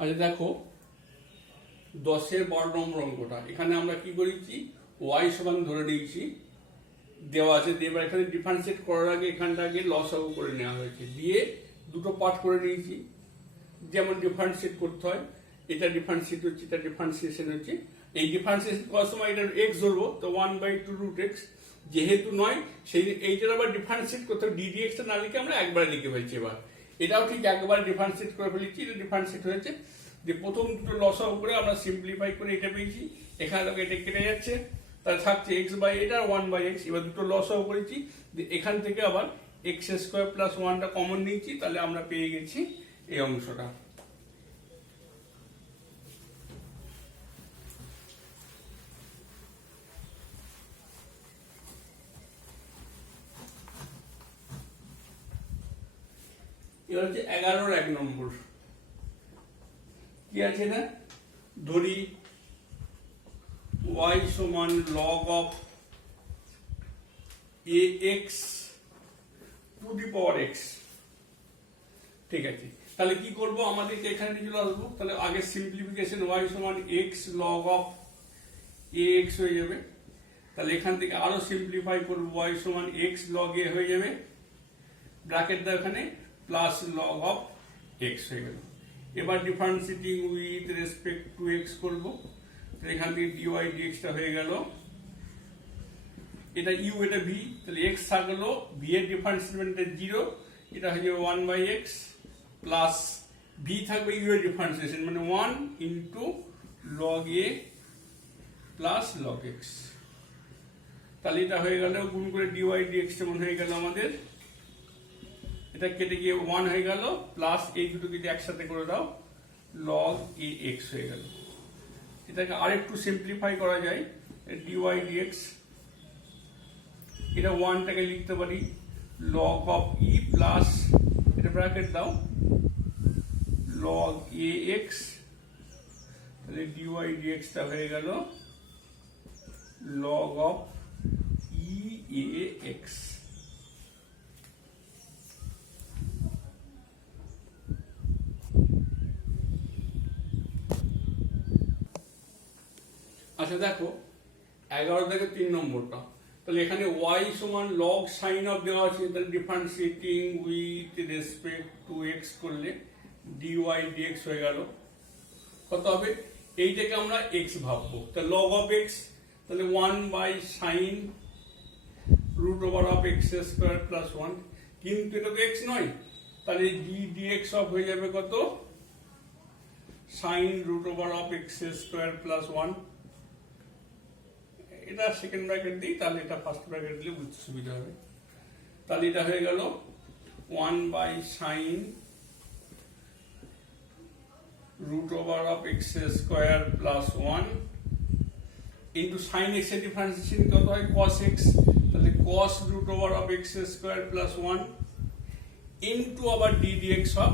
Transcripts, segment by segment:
আচ্ছা দেখো 10-এর 12 নম্বর অঙ্কটা এখানে আমরা কি করেছি y সমান ধরে নিয়েছি দেওয়া আছে এবার এখানে ডিফারেন্সিয়েট করার আগে এখানটাকে লসাগু করে নেওয়া হয়েছে দিয়ে দুটো পার্ট করে নিয়েছি যেমন ডিফারেন্সিয়েট করতে হয় এটা ডিফারেন্সিয়েট হচ্ছে এটা ডিফারেন্সিয়েশন হচ্ছে এই ডিফারেন্সিয়েশন করার সময় এটা x ধরবো তো 1/2√x যেহেতু নয় সেই এইটার আবার ডিফারেন্সিয়েট করতে হবে ddx টা না লিখে আমরা একবারে লিখে ফেলছি এবার এটাও ঠিক একবার ডিফারেন্সিয়েট করে ফেলেছি এটা ডিফারেন্সিয়েট হয়েছে যে প্রথম দুটো লসাগু করে আমরা সিম্পলিফাই করে এটা পেয়েছি এখানে দেখো এটা কেটে যাচ্ছে তাহলে থাকছে x এটা 1/x এবার দুটো লসাগু করেছি এখান থেকে আবার x² + 1 টা কমন নিয়েছি তাহলে আমরা পেয়ে গেছি এই অংশটা এবার হচ্ছে 11-এর 1 নম্বর কি আছে না ধরি y সমান log of ax two the power x ঠিক আছে তাহলে কি করব আমাদেরকে এখানে চলে আসবো তাহলে আগে সিম্পলিফিকেশন y সমান x log of ax হয়ে যাবে তাহলে এখান থেকে আরো সিম্পলিফাই করব y সমান x log a হয়ে যাবে ব্র্যাকেট দাও এখানে প্লাস log of x হয়ে গেল এবার differentiating with respect two x করব এখান থেকে dy dx টা হয়ে গেল এটা u এটা v তাহলে x থাকলো v এর ডিফারেন্সিয়েশন 0 এটা হয়ে যাবে 1/x প্লাস v থাকবে u এর ডিফারেন্সিয়েশন মানে 1 into log a plus log x তাহলে এটা হয়ে গেল গুণ করে dy dx যেমন হয়ে গেল আমাদের এটা কেটে গিয়ে 1 হয়ে গেল প্লাস এই দুটো যদি একসাথে করে দাও log ax হয়ে গেল এটাকে আরেকটু সিম্পলিফাই করা যায় dy dx এটা 1 টাকে লিখতে পারি log of e প্লাস এটা ব্র্যাকেট দাও log ax তাহলে dy dx টা হয়ে গেল log of e ax আচ্ছা দেখো 11 থেকে 3 নম্বরটা তাহলে এখানে y সমান log sin of দেওয়া আছে তাহলে differentiating with respect two x করলে dy dx হয়ে গেল কত হবে এইটাকে আমরা x ভাববো তাহলে log of x তাহলে 1/sin √of x² + 1 কিন্তু এটা তো x নয় তাহলে d dx অফ হয়ে যাবে কত sin √of x² + 1 এটা সেকেন্ড ব্র্যাকেট দিই তাহলে এটা ফার্স্ট ব্র্যাকেট দিলে বুঝতে সুবিধা হবে তাহলে এটা হয়ে গেল 1/sin √of x² + 1 into sin x এর ডিফারেন্সিয়েশন কত হয় cos x তাহলে cos √of x² + 1 ইনটু আবার d dx অফ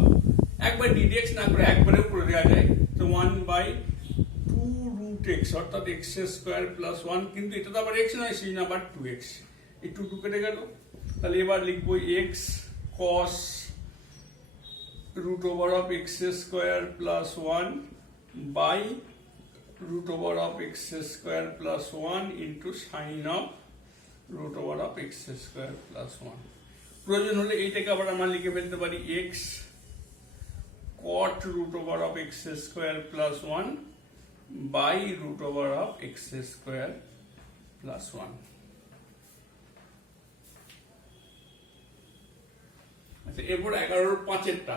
একবার d dx না করে একবারে করে দেওয়া যায় তো 1/2√x অর্থাৎ x² + 1 কিন্তু এটা তো আবার x নয় সেই না আবার 2x এই 2 কেটে গেল তাহলে এবার লিখবো x cos √of x² + 1 by √of x² + 1 into sin of √of x² + 1 প্রয়োজন হলে এইটাকে আবার আমরা লিখে ফেলতে পারি x cot √of x² + 1 by √of x² + 1 আচ্ছা এরপর 11-এর 5-এরটা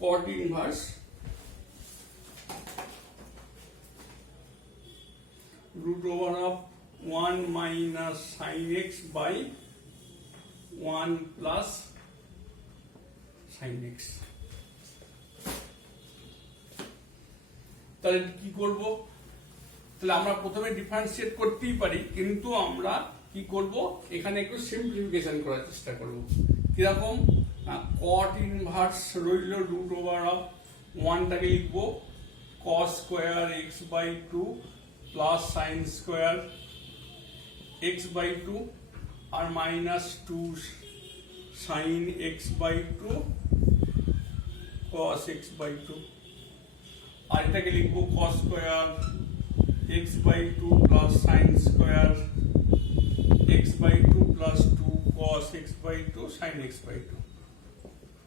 cot inverse √of 1 minus sin x by 1 plus sin x তাহলে কি করব তাহলে আমরা প্রথমে ডিফারেন্সিয়েট করতেই পারি কিন্তু আমরা কি করব এখানে একটু সিম্পলিফিকেশন করার চেষ্টা করব কি রকম cot ইনভার্স রইল √of 1 টাকে লিখব cos square x/2 plus sin square x/2 আর -2 sin x/2 cos x/2, আর এটাকে লিখবো cos square x/2 plus sin square x/2 plus 2 cos x/2 sin x/2।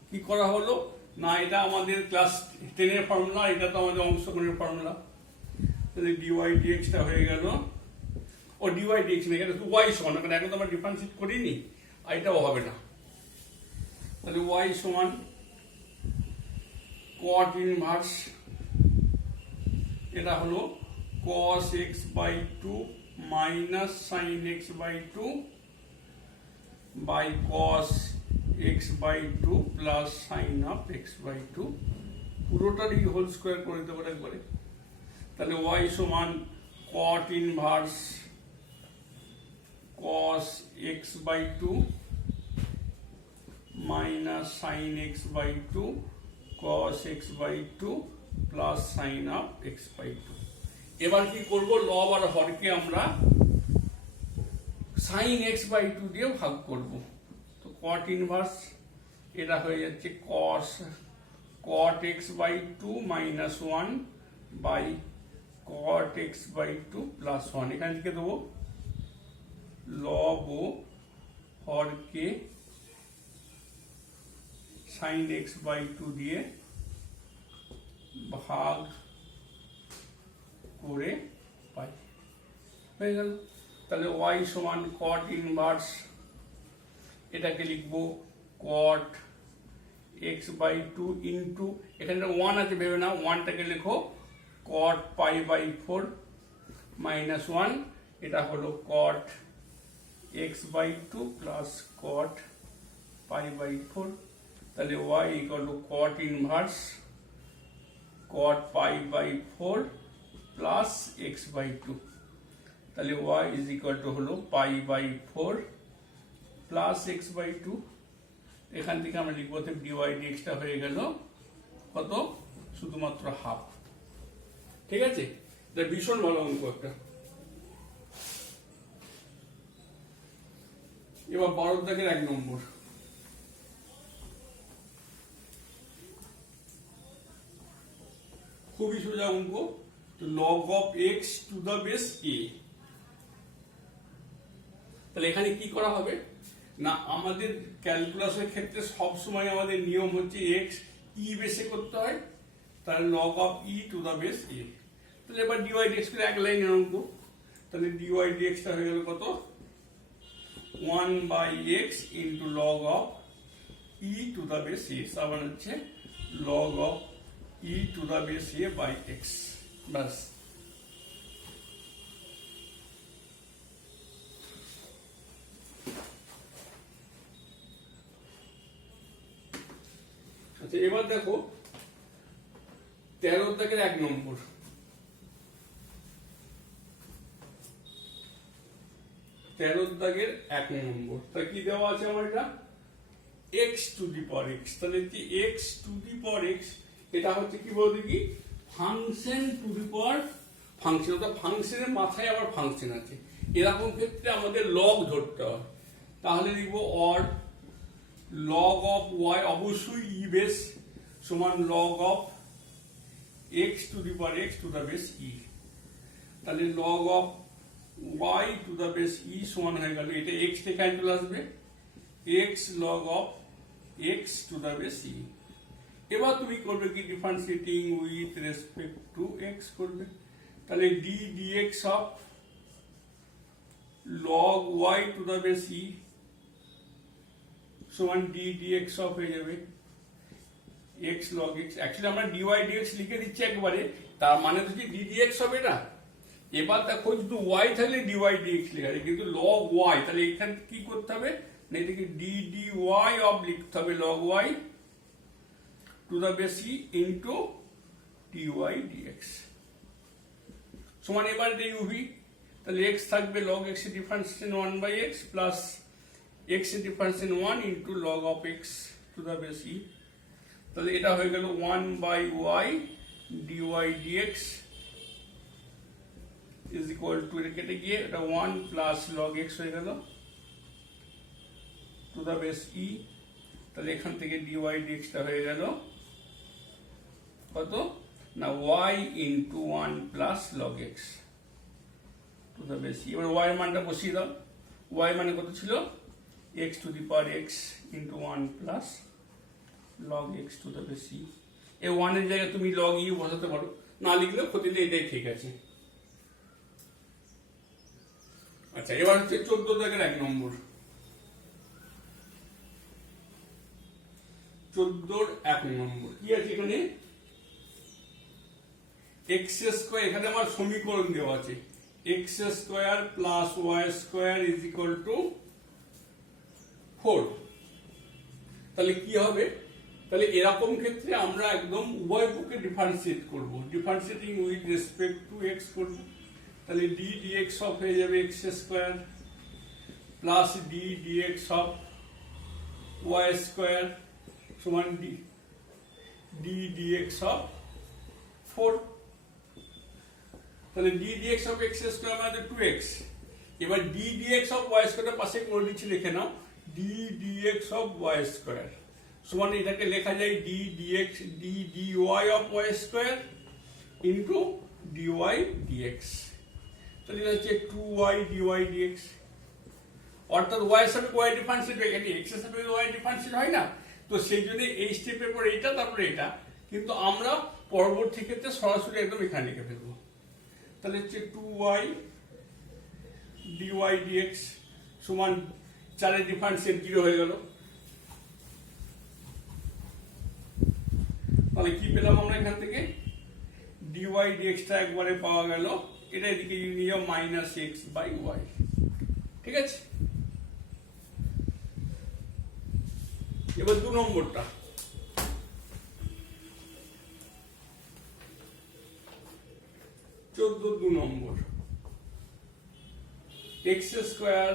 কি করা হলো না, এটা আমাদের ক্লাস 10 এর ফর্মুলা, এটা তো আমাদের অংশগ্রহণের ফর্মুলা। তাহলে dy dx টা হয়ে গেল, ও dy dx না, এটা তো y সমান, কারণ এখন তো আমরা ডিফারেন্সিয়েট করিনি, আর এটাও হবে না। তাহলে y সমান cot ইনভার্স, এটা হলো cos x/2 minus sin x/2 by cos x/2 plus sin of x/2, পুরোটারই হোল স্কয়ার করে দিতে পারে একবারে। তাহলে y সমান cot inverse cos x/2 minus sin x/2 cos x/2 plus sin of x/2। এবার কি করব, লব আর হরকে আমরা sin x/2 দিয়ে ভাগ করব। তো cot ইনভার্স এটা হয়ে যাচ্ছে cot x/2 minus 1 by cot x/2 plus 1। এখানে লিখে দেবো লব ও হরকে sin x/2 দিয়ে ভাগ করে পাই, হয়ে গেল। তাহলে y সমান cot ইনভার্স, এটাকে লিখবো cot x/2 ইন্টু, এখানে 1 আছে ভেবে না, 1টাকে লেখো cot π/4 মাইনাস 1, এটা হলো cot x/2 প্লাস cot π/4। তাহলে y equal to cot inverse cot π/4 plus x/2। তাহলে y ইজ ইকুয়াল টু হলো π/4 প্লাস x/2। এখান থেকে আমরা লিখবো dy dx টা হয়ে গেল কত, শুধুমাত্র হাফ। ঠিক আছে, এটা ভীষণ ভালো অঙ্ক একটা। এবার 12 দাগের 1 নম্বর, খুবই সোজা অঙ্ক। log of x to the base a। তাহলে এখানে কি করা হবে না, আমাদের ক্যালকুলাসের ক্ষেত্রে সব সময় আমাদের নিয়ম হচ্ছে x e বেসে করতে হয়, তাহলে log of e to the base a। তাহলে এবার dy dx করে এক লাইনের অঙ্ক, তাহলে dy dx টা হয়ে গেল কত, 1/x into log of e to the base a, সমান হচ্ছে log of e to the base a by x, বাস। আচ্ছা, এবার দেখো 13 দাগের 1 নম্বর, 13 দাগের 1 নম্বর। তা কি দেওয়া আছে আমার, এটা x to the power x। তাহলে কি x to the power x, এটা হচ্ছে কি বলতে কি function two the power function, অর্থাৎ ফাংশনের মাথায় আবার ফাংশন আছে, এরকম ক্ষেত্রে আমাদের লগ ধরতে হয়। তাহলে লিখবো অর log of y, অবশ্যই e বেস সমান log of x to the power x to the base e। তাহলে log of y to the base e সমান হয়ে গেল, এটা x থেকে চলে আসবে x log of x to the base e। এবার তুমি করবে কি, differentiating with respect two x করবে। তাহলে d dx of log y to the base e সমান d dx of হয়ে যাবে x log x। অ্যাকচুয়ালি আমরা dy dx লিখে দিচ্ছি একবারে, তার মানে হচ্ছে d dx হবে না। এবার দেখো যদি y থাকলে dy dx লেখা যায়, কিন্তু log y, তাহলে এখানে কি করতে হবে না, এটাকে d dy of লিখতে হবে log y to the base e into dy dx সমান, এবার এটা uv, তাহলে x থাকবে log x এর ডিফারেন্সিয়েশন 1/x প্লাস x এর differentiation 1 into log of x to the base e। তাহলে এটা হয়ে গেল 1/y dy dx is equal to, এটা কেটে গিয়ে এটা 1 প্লাস log x হয়ে গেল দ্য বেস ই, তাহলে এখান থেকে ডিওয়াই ডিএক্সটা হয়ে গেল কত না Y into 1 plus log X to the base E. এবার ওয়াই এর মানটা বসিয়ে দাও, ওয়াই মানে কত ছিল X to the power X into 1 plus log X to the base E. এই 1 এর জায়গায় তুমি লগ ই বসাতে পারো, না লিখলেও ক্ষতি নেই, এটাই ঠিক আছে। আচ্ছা, এবার হচ্ছে 14 দাগের 1 নম্বর। 14 1 নম্বর কি আছে এখানে, এক্স স্কোয়ার, এখানে আমার সমীকরণ দেওয়া আছে X square plus Y square is equal to 4। তাহলে কি হবে, তাহলে এরকম ক্ষেত্রে আমরা একদম উভয় পক্ষে ডিফারেন্সিয়েট করব, differentiating with respect to X করব। তাহলে ডি ডিএক্স অফ হয়ে যাবে X square plus D DX of Y square সমান ডি ডিএক্স অফ 4। তাহলে D DX of X square মানে 2x। এবার D DX of Y square পাশে করে দিচ্ছি, লিখে নাও D DX of Y square সমান এটাকে লেখা যায় D DX D DY of Y square into DY DX. তাহলে এটা হচ্ছে 2y ডিওয়াই ডিএক্স, অর্থাৎ ওয়াই এর সাথে ওয়াই ডিফারেন্সিয়েট হয়ে গেছে, এক্স এর সাথে ওয়াই ডিফারেন্সিয়েট হয় না, তো সেই জন্য এই স্টেপের পর এটা তারপরে এটা, কিন্তু আমরা পরবর্তী ক্ষেত্রে সরাসরি একদম এখানে লিখে ফেলবো। তাহলে হচ্ছে 2y ডিওয়াই ডিএক্স সমান 4 এর ডিফারেন্সিয়েট 0 হয়ে গেল। তাহলে কি পেলাম আমরা এখান থেকে, ডিওয়াই ডিএক্সটা একবারে পাওয়া গেল, এটা এদিকে নিয়ে মাইনাস এক্স বাই ওয়াই। ঠিক আছে, এবার 2 নম্বরটা, চোদ্দ 2 নম্বর, এক্স স্কোয়ার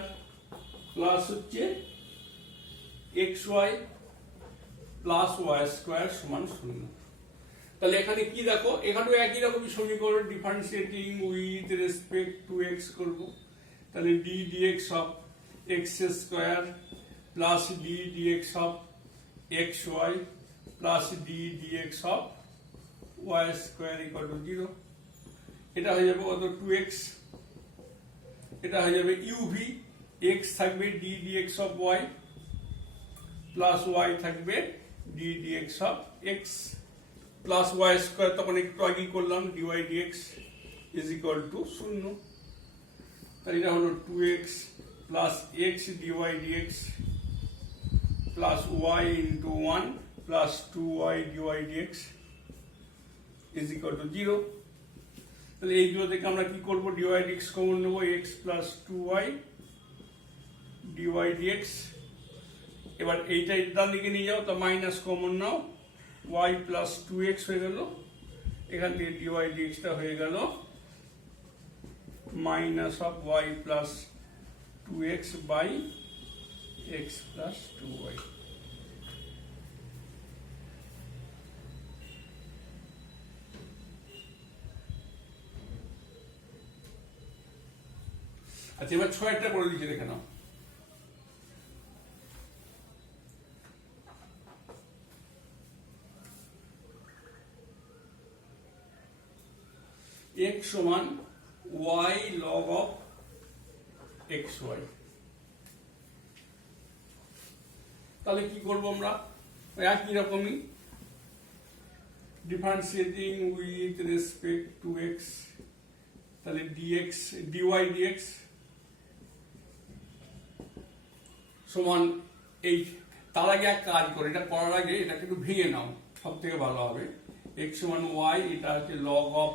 প্লাস হচ্ছে X Y plus Y square সমান 0। তাহলে এখানে কি দেখো, এখানেও একই রকমই সমীকরণ, differentiating with respect to X করব। তাহলে D DX of X square plus D DX of X Y plus D DX of Y square equal to 0। এটা হয়ে যাবে কত 2x, এটা হয়ে যাবে ইউভি, এক্স থাকবে D DX of Y plus Y থাকবে D DX of X plus Y square, তখন একটু আগে করলাম DY dx is equal to 0। তাহলে এটা হলো 2x plus X dy dx plus Y into 1 plus 2y dy dx is equal to 0। তাহলে এই দুটো থেকে আমরা কি করবো, ডিওয়াই ডিএক্স কমন নেবো, X plus 2y dy dx. এবার এইটা ডান দিকে নিয়ে যাও, তো মাইনাস কমন নাও, y প্লাস 2x হয়ে গেল, এখান থেকে ডিওয়াই ডিএক্সটা হয়ে গেল minus of y plus 2x by x plus 2y। আচ্ছা, এবার 6টা করে দিচ্ছি, দেখে নাও। x সমান y log of xy। তাহলে কি করবো আমরা, একই রকমই differentiating with respect to x. তাহলে ডিএক্স ডিওয়াই ডিএক্স সমান এই, তার আগে এক কাজ করে, এটা করার আগে এটাকে একটু ভেঙে নাও, সব থেকে ভালো হবে। এক্স সমান ওয়াই, এটা হচ্ছে log of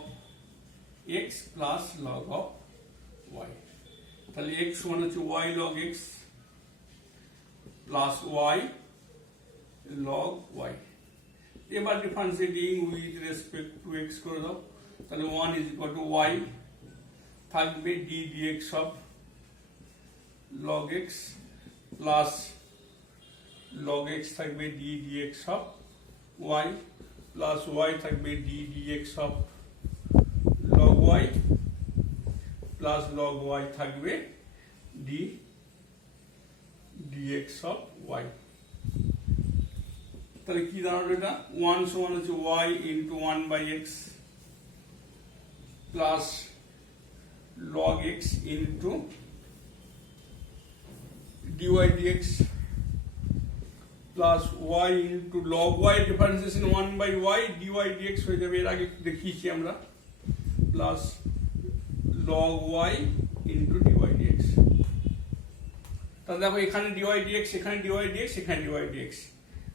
X plus log of Y. তাহলে এক্স সমান হচ্ছে Y log X plus Y log Y. এবার differentiating with respect to X করে দাও, তাহলে 1 ইজ ইকুয়াল টু ওয়াই থাকবে D DX of log X plus log x থাকবে d dx of y plus y থাকবে d dx of log y plus log y থাকবে d dx of y। তাহলে কি দাঁড়ালো এটা 1 সমান হচ্ছে y into 1 by X plus log x into dy dx plus y into log y differentiation 1 by y dy dx হয়ে যাবে, এর আগে দেখিয়েছি আমরা, plus log y into dy dx। তাহলে দেখো এখানে dy dx, এখানে dy dx, এখানে dy dx।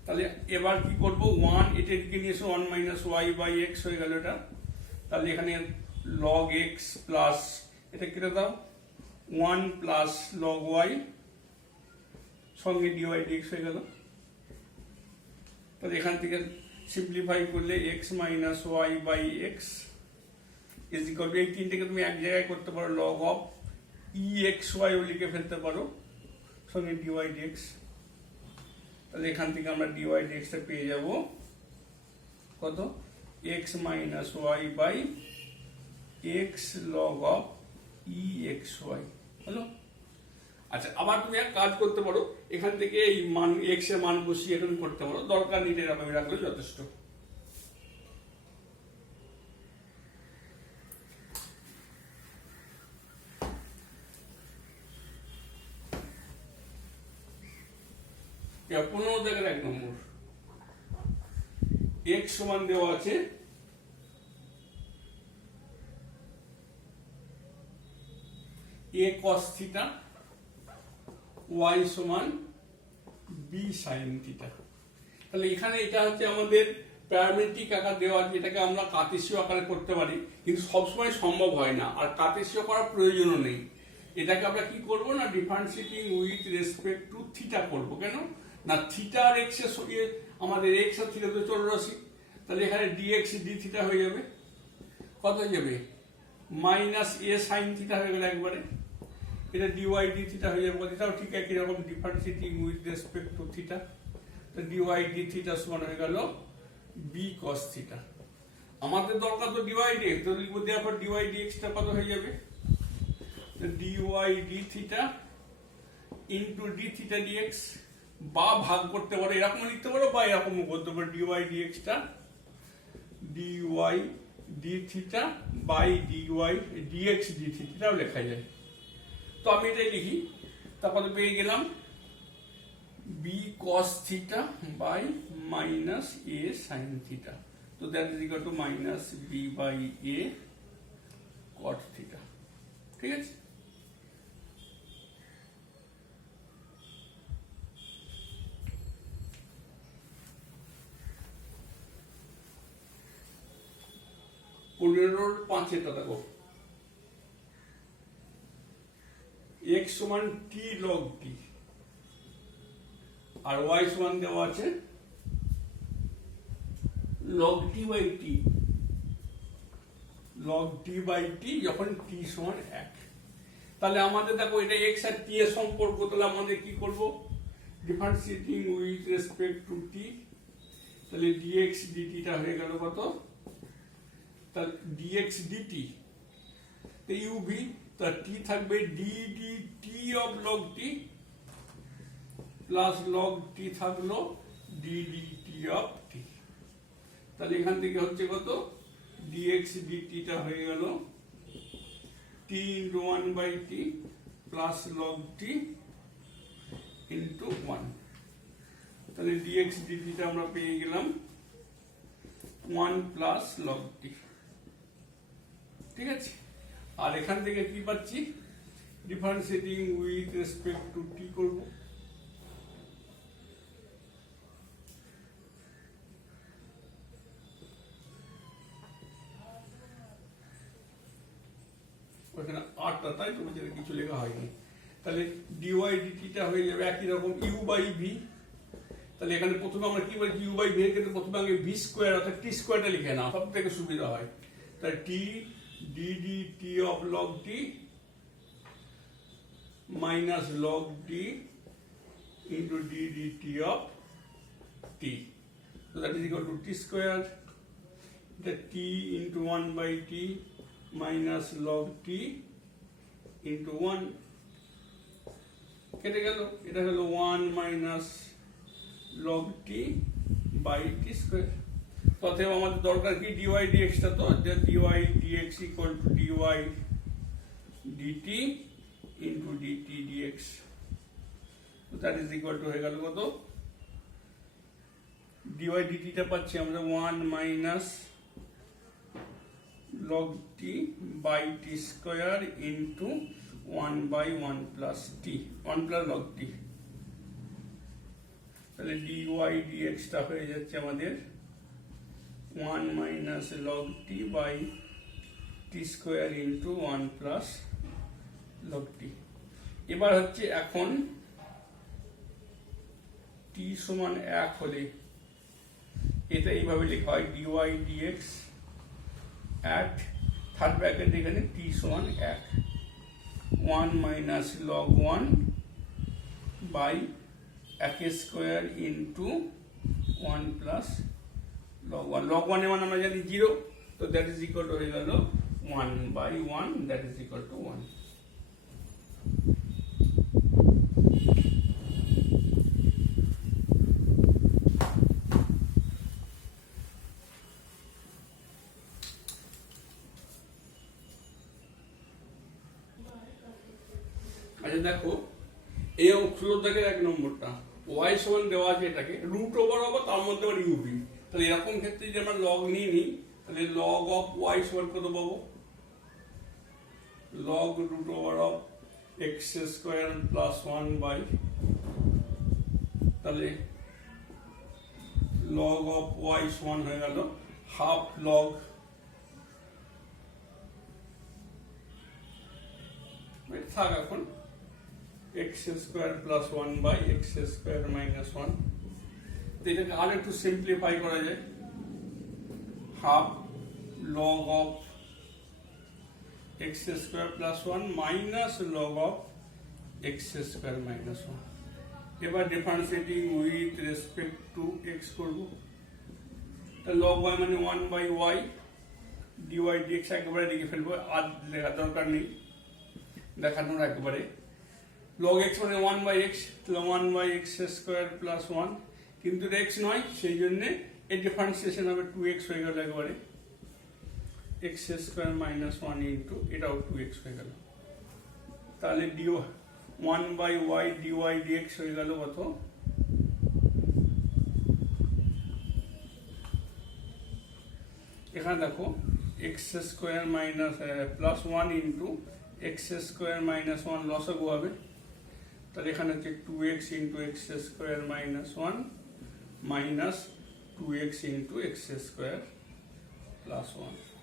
তাহলে এবার কি করব, 1 এটা দিকে নিয়ে এসে 1 মাইনাস y বাই x হয়ে গেল এটা। তাহলে এখানে log x প্লাস এটা কেটে দাও 1 প্লাস log y সঙ্গে dy dx হয়ে গেল। তাহলে এখান থেকে সিম্পলিফাই করলে x minus y by x is equal to, এই তিনটাকে তুমি এক জায়গায় করতে পারো, log অফ exy ও লিখে ফেলতে পারো সঙ্গে dy dx। তাহলে এখান থেকে আমরা dy dx টা পেয়ে যাব কত, x minus y by x log of exy হলো। আচ্ছা, আবার তুমি এক কাজ করতে পারো, এখান থেকে এই মান x এর মান বসিয়ে এখানে করতে পারো, দরকার নেই এরকম রাখলে যথেষ্ট। পনেরো দাগের 1 নম্বর, x সমান দেওয়া আছে a cos থিটা, y সমান b sin থিটা। তাহলে এখানে এটা হচ্ছে আমাদের প্যারামেট্রিক আকার দেওয়া আছে, এটাকে আমরা কার্টেসীয় আকারে করতে পারি, কিন্তু সবসময় সম্ভব হয় না, আর কার্টেসীয় করার প্রয়োজনও নেই। এটাকে আমরা কি করব না, differentiating with respect two theta করব। কেন না, থিটা আর এক্স এর সঙ্গে আমাদের এক্স আর থিটা তো চলরাশি, তাহলে এখানে dx d থিটা হয়ে যাবে, কত হয়ে যাবে মাইনাস a sin থিটা হয়ে গেল একবারে, এটা dy d থিটা হয়ে যাবে, এটাও ঠিক একই রকম differentiating with respect two theta. তো dy d থিটা সমান হয়ে গেল b cos থিটা। আমাদের দরকার তো dy dx, তো লিখব দেওয়ার dy dx টা কত হয়ে যাবে, dy d theta into d theta dx, বা ভাগ করতে পারো এরকম লিখতে পারো, বা এরকম করতে পারো dy dx টা dy d theta by dy dx d থিটাও লেখা যায়। তো আমি এটাই লিখি, তারপরে পেয়ে গেলাম b cos theta by minus a sin theta. তো that is equal to minus b by a cot theta. ঠিক আছে, পনেরোর 5 এটা দেখো, x সমান t log t আর y সমান দেওয়া আছে log t by t, log t by t যখন t সমান 1। তাহলে আমাদের দেখো এটা x আর t এর সম্পর্ক, তাহলে আমাদের কি করব, differentiating with respect two t, তাহলে dx dt টা হয়ে গেল কত, তাহলে dx dt তো uv, তা t থাকবে d dt of log t plus log t থাকলো d dt of t। তাহলে এখান থেকে হচ্ছে কত, dx dt টা হয়ে গেল t into 1 by t plus log t into 1। তাহলে dx dt টা আমরা পেয়ে গেলাম 1 প্লাস log t। ঠিক আছে, আর এখান থেকে কি পাচ্ছি, differentiating with respect two t করব, ওখানে 8টা, তাই তো কিছু লেখা হয়নি। তাহলে dy dt টা হয়ে যাবে একই রকম u বাই v। তাহলে এখানে প্রথমে আমরা কি বলছি, u বাই v এর ক্ষেত্রে প্রথমে আগে v স্কয়ার অর্থাৎ t স্কয়ারটা লিখে নাও, সব থেকে সুবিধা হয়। তাহলে t d dt of log t minus log t into d dt of t, so that is equal to t square, the t into 1 by t minus log t into 1 কেটে গেল, এটা হলো 1 minus log T by T square. অতএব আমাদের দরকার কি dy ডিএক্সটা, তো dy dx equal to dy dt into dt dx, that is equal to হয়ে গেল কত, ডিওয়াই ডিটিটা পাচ্ছি আমরা 1 minus log t by t square into 1 by 1 plus t, 1 plus log t। তাহলে dy dx টা হয়ে যাচ্ছে আমাদের 1 minus log t by t square into 1 plus log t। এবার হচ্ছে এখন t সমান 1 হলে এটা এইভাবে লেখা হয় dy dx at third bracket এখানে t সমান 1, 1 minus log 1 by 1 square into 1 plus log 1। লগ 1 এর মান আমরা জানি 0, তো দ্যাট ইজ ইকুয়াল টু হয়ে গেল 1 by 1, that is equal to 1। আচ্ছা দেখো, এই অংশ থেকে 1 নম্বরটা y সমান দেওয়া আছে, এটাকে রুট ওভার হবে, তার মধ্যে আবার ইউবি। তাহলে এরকম ক্ষেত্রে যদি আমরা লগ নিয়ে নিই, তাহলে লগ অফ y সমান কত পাবো, log root over of X square plus 1 by, তাহলে লগ অফ y সমান হয়ে গেল হাফ লগ থাক এখন x square plus 1 by X square minus 1। তো এটাকে আর একটু সিম্পলিফাই করা যায়, half log of X square plus 1 minus log of X square minus 1। এবার differentiating with respect to X করবো, তাহলে লগ y মানে 1 বাই ওয়াই, ডিওয়াই ডিএক্স একেবারে লিখে ফেলবো, আর লেখার দরকার নেই, দেখানোর একবারে। log x মানে 1 বাই এক্স, তাহলে 1 বাই এক্স স্কোয়ার প্লাস 1, কিন্তু এটা x নয়, সেই জন্য এর ডিফারেন্সিয়েশন হবে 2x হয়ে গেল একবারে, এক্স স্কোয়ার মাইনাস 1 ইন্টু এটাও 2x হয়ে গেল। তাহলে ডিও 1 বাই ওয়াই ডিওয়াই ডিএক্স হয়ে গেল কত, এখানে দেখো X square minus plus 1 into X square minus 1 লসাগু হবে, তাহলে এখানে হচ্ছে 2x into X square minus 1 minus 2x into X square plus 1।